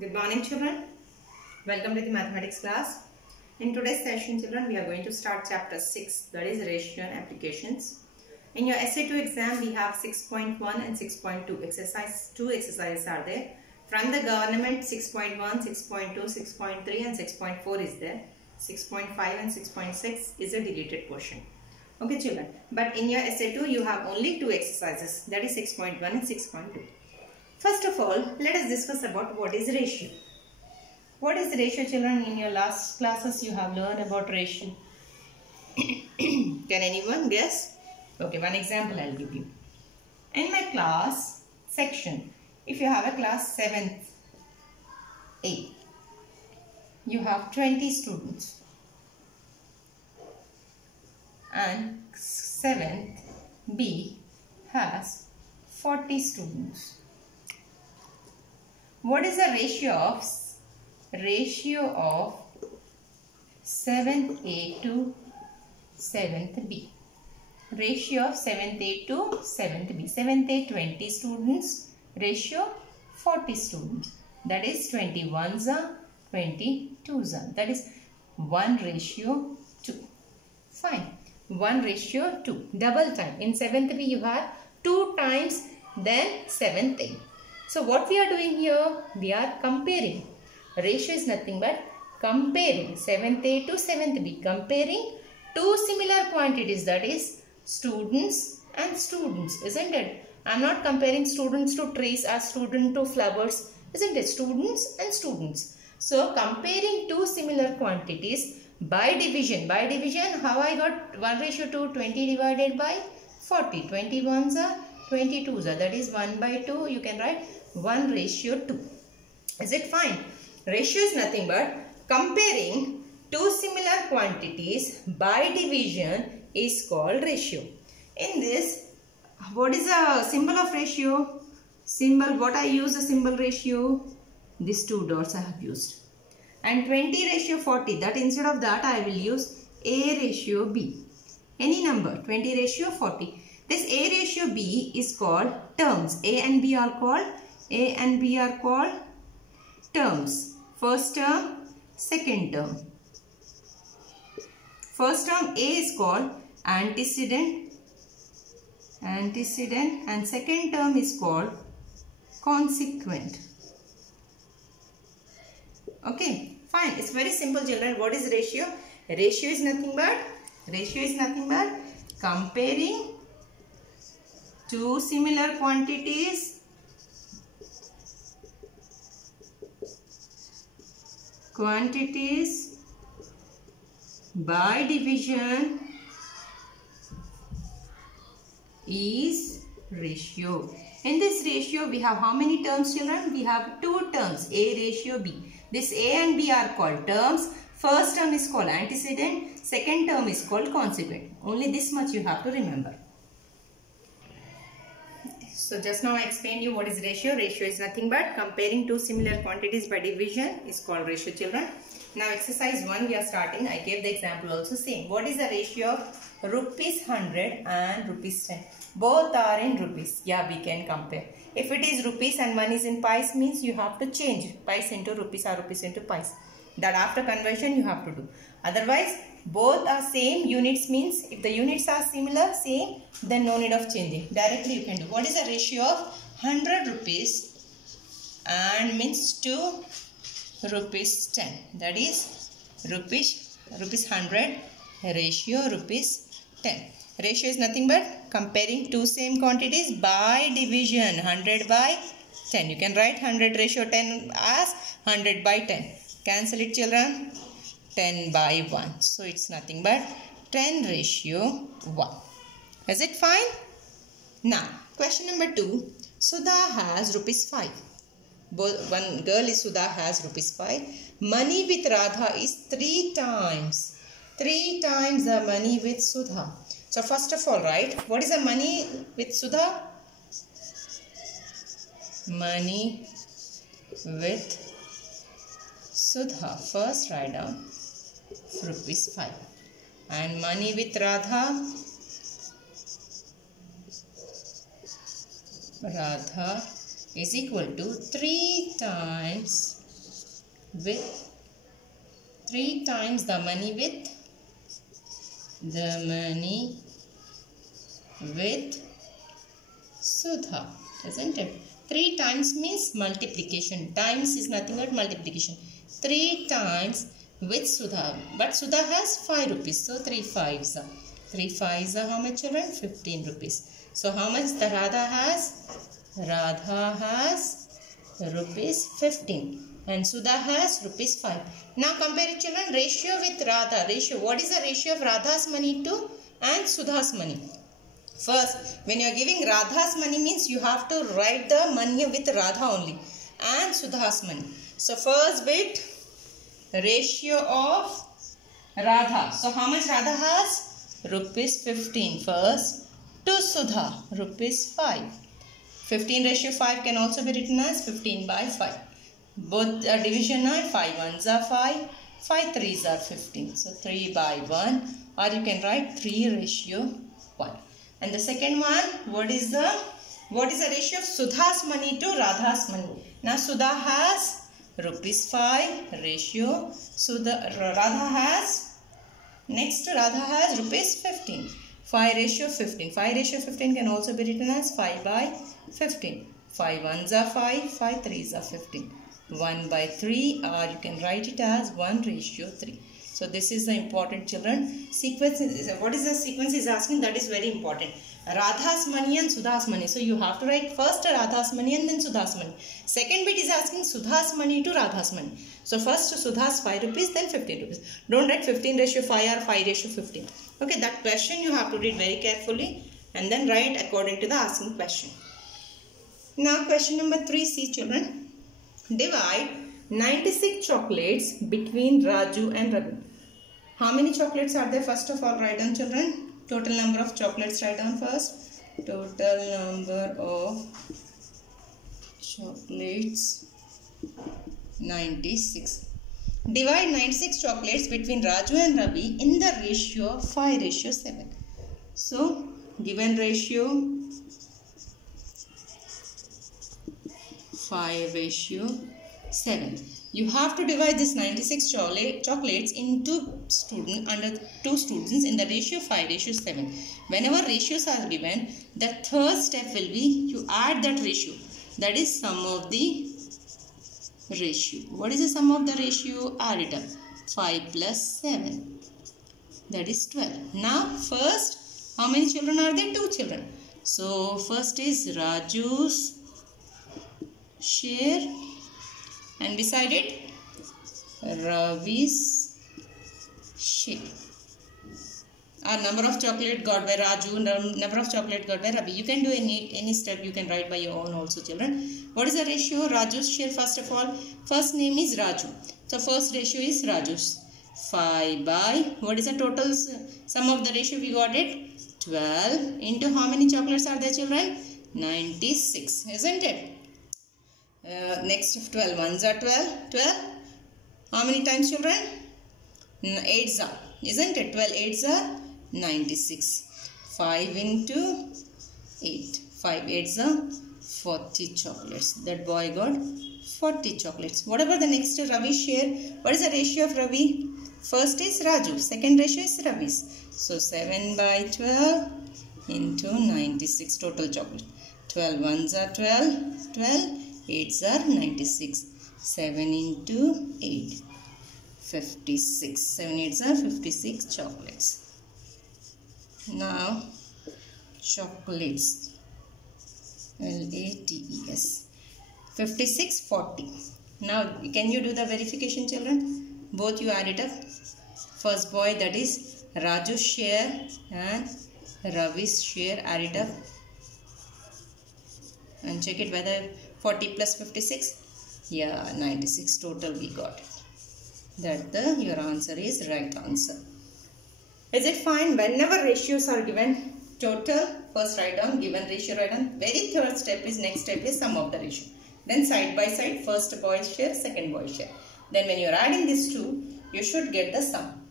Good morning, children. Welcome to the mathematics class. In today's session, children, we are going to start chapter 6, that is ratio and applications. In your essay 2 exam, we have 6.1 and 6.2 exercise. Two exercises are there. From the government, 6.1, 6.2, 6.3 and 6.4 is there. 6.5 and 6.6 is a deleted portion. Okay, children. But in your essay 2, you have only two exercises, that is 6.1 and 6.2. First of all, let us discuss about what is ratio. What is ratio, children? In your last classes, you have learned about ratio. Can anyone guess? Okay, one example I will give you. In my class section, if you have a class 7th A, you have 20 students. And 7th B has 40 students. What is the ratio of 7th A to 7th B? Ratio of 7th A to 7th B. 7th A 20 students, ratio 40 students. That is 21s are 22s are. That is 1:2. Fine. 1:2. Double time. In 7th B you have 2 times then 7th A. So what we are doing here? We are comparing. Ratio is nothing but comparing 7th A to 7th B. Comparing two similar quantities, that is students and students, isn't it? I am not comparing students to trees or students to flowers, isn't it? Students and students. So comparing two similar quantities by division. By division, how I got 1:2? 20 divided by 40. 21s are 22s are. That is 1/2. You can write 1:2. Is it fine? Ratio is nothing but comparing two similar quantities by division is called ratio. In this, what is the symbol of ratio? Symbol, what I use the symbol ratio? These two dots I have used. And 20:40, that instead of that I will use A:B. Any number, 20:40. This A:B is called terms. A and B are called terms. First term, second term. First term A is called antecedent, and second term is called consequent. Okay, fine. It's very simple, children. What is ratio? Ratio is nothing but comparing two similar quantities by division is ratio. In this ratio, we have how many terms, children? We have two terms, A:B. This A and B are called terms. First term is called antecedent. Second term is called consequent. Only this much you have to remember. So just now I explained you what is ratio. Ratio is nothing but comparing two similar quantities by division is called ratio, children. Now exercise 1 we are starting. I gave the example also same. What is the ratio of ₹100 and ₹10? Both are in rupees. Yeah, we can compare. If it is rupees and one is in pies, means you have to change pies into rupees or rupees into pies. That after conversion you have to do. Otherwise, both are same units, means if the units are similar, same, then no need of changing. Directly you can do. What is the ratio of 100 rupees and means to ₹10? That is rupees 100 ratio ₹10. Ratio is nothing but comparing two same quantities by division. 100 by 10. You can write 100:10 as 100 by 10. Cancel it, children. 10/1. So it's nothing but 10:1. Is it fine? Now, question number 2. Sudha has ₹5. One girl is Sudha has ₹5. Money with Radha is 3 times. 3 times the money with Sudha. So first of all, right, what is the money with Sudha? Money with Sudha. First write down ₹5. And money with Radha Radha is equal to 3 times with 3 times the money with Sudha, isn't it? 3 times means multiplication. Times is nothing but multiplication. 3 times with Sudha. But Sudha has 5 rupees. So 3 5s are. 3 5s are how much, children? 15 rupees. So how much the Radha has? Radha has rupees 15. And Sudha has rupees 5. Now compare it, children. Ratio with Radha. Ratio. What is the ratio of Radha's money to and Sudha's money? First, when you are giving Radha's money means you have to write the money with Radha only and Sudha's money. So first bit, ratio of Radha. So how much Radha has? Rupees 15 first to Sudha, rupees 5. 15 ratio 5 can also be written as 15 by 5. Both are division are 5 1s are 5, 5 3s are 15. So 3 by 1, or you can write 3 ratio 1. And the second one, what is the ratio of Sudha's money to Radha's money? Now Sudha has rupees 5 ratio. Radha has rupees 15. 5 ratio 15. 5 ratio 15 can also be written as 5 by 15. 5 1s are 5, 5 3s are 15. 1 by 3, or you can write it as 1 ratio 3. So this is the important, children. Sequence is, what is the sequence is asking, that is very important. Radha's money and Sudha's money. So you have to write first Radha's money and then Sudha's money. Second bit is asking Sudha's money to Radha's money. So first Sudha's 5 rupees, then 15 rupees. Don't write 15 ratio 5 or 5 ratio 15. Okay, that question you have to read very carefully and then write according to the asking question. Now question number 3, see, children. Divide 96 chocolates between Raju and Ravi. How many chocolates are there? First of all, write down, children. Total number of chocolates, write down first. Total number of chocolates, 96. Divide 96 chocolates between Raju and Ravi in the ratio of 5 ratio 7. So, given ratio 5 ratio 7. You have to divide this 96 chocolates into two students in the ratio 5 ratio 7. Whenever ratios are given, the third step will be you add that ratio. That is sum of the ratio. What is the sum of the ratio? Add it up. 5 plus 7. That is 12. Now first, how many children are there? 2 children. So first is Raju's share, and beside it Ravi's share. Our number of chocolate got by Raju, number of chocolate got by Ravi. You can do any step, you can write by your own also, children. What is the ratio? Raju's share, first of all. First name is Raju. So first ratio is Raju's. 5 by, what is the total sum of the ratio? We got it 12 into how many chocolates are there, children? 96, isn't it? Next 12 ones are 12. 12. How many times, children? 8s are, isn't it? 12 8s are 96. 5 into 8. 5 8s are 40 chocolates. That boy got 40 chocolates. What about the next Ravi's share? What is the ratio of Ravi? First is Raju. Second ratio is Ravi's. So 7 by 12 into 96 total chocolate. 12 ones are 12. 12. 8s are 96. 7 into 8. 56. 7 8s are 56 chocolates. Now, chocolates. L-A-T-E-S. 56, 40. Now, can you do the verification, children? Both you add it up. First boy, that is Raju's share and Ravi's share, add it up. And check it whether 40 plus 56. Yeah, 96 total we got it. That your answer is right answer. Is it fine? Whenever ratios are given, total, first write down, given ratio write down. Very third step is, next step is sum of the ratio. Then side by side, first boy's share, second boy's share. Then when you are adding these two, you should get the sum.